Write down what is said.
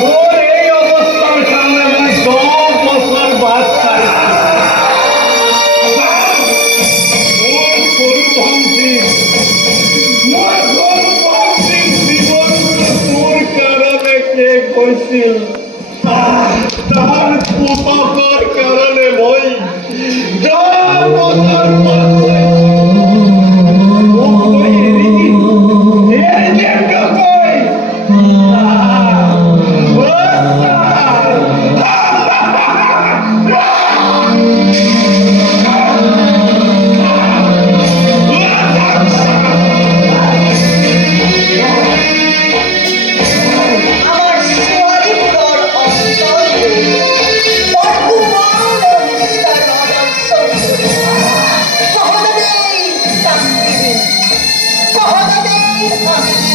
তোর এই অবস্থার সামনে আমি 10 বছর বাদ খাই। মোর গরু ভাঙছি, মোর গরু ভাঙছি, জীবন তোর কারণে কে করছিল, তার পোতার কারণে ভয় যা বছর বাঁচছে। ও কই এদিকে, এদিকে কই? আমার সোয়ালি পুরর অন্তর বর্তমান নিষ্ঠার নজর সৌন্দর্য কহনদেই শান্তি কহনদেই শান্তি